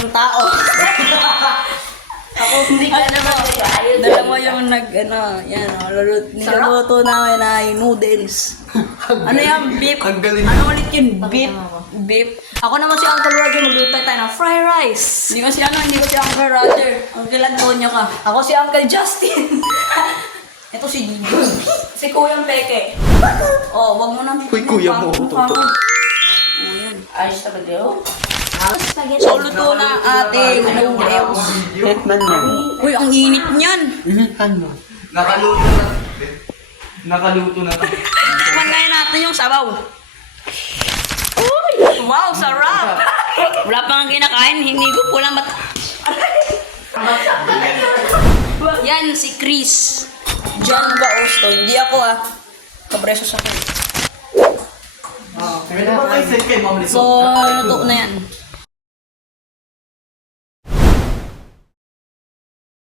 ng tao. Ako hindi ka naman ayos. Dalawa yung nilaluto namin ay noodles. Ano yan? Beef. Ang galing. Ano ulit yun? Beef. Ako naman si Uncle Roger, magluto tayo ng fried rice. Hindi ko si Uncle Roger. Uncle Antonio ka. Ako si Uncle Justin. Ito si Gigi. Si Kuyang Peke. Oh, wag mo nang... Uy, kuya mo. Oh, yan. Ayos na ba daw? So, luto na ang ating noodles. Hetman yan. Uy, ang init niyan. Initan mo. Nakaluto na. Nakaluto na. Panayin natin yung sabaw. Uy! Wow, sarap! Wala pa nga kinakain, hindi ko po lang Yan, si Chris. John Bausto. Hindi ako Kapreso sa akin. Pwede ba kayo set kay Ma'am Lito? So, luto na yan.